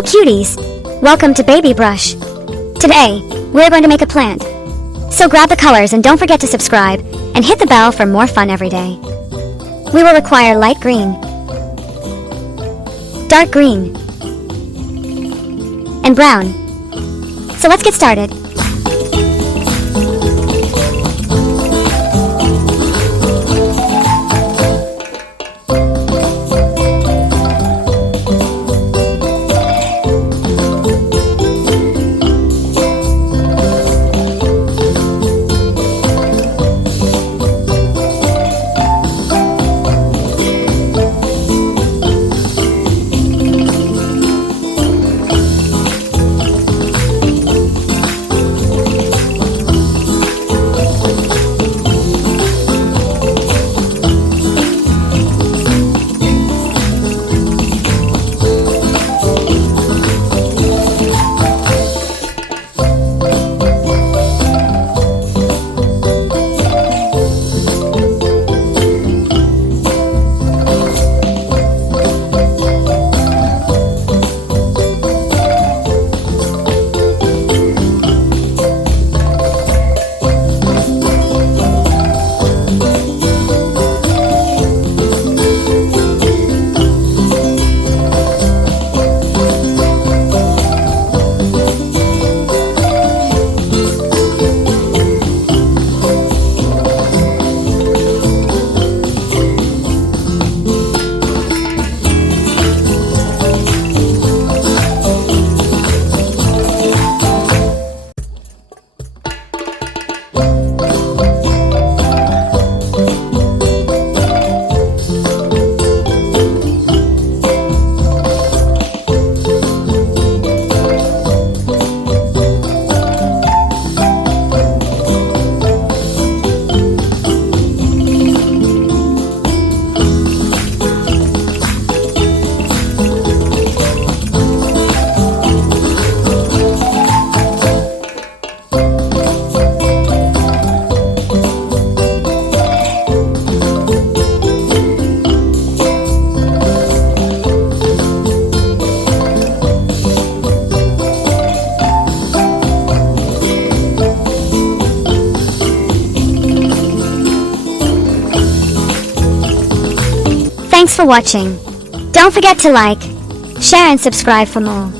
Hello cuties! Welcome to BabyBrush. Today, we're going to make a plant. So grab the colors and don't forget to subscribe and hit the bell for more fun every day. We will require light green, dark green, and brown. So let's get started. Thanks for watching. Don't forget to like, share and subscribe for more.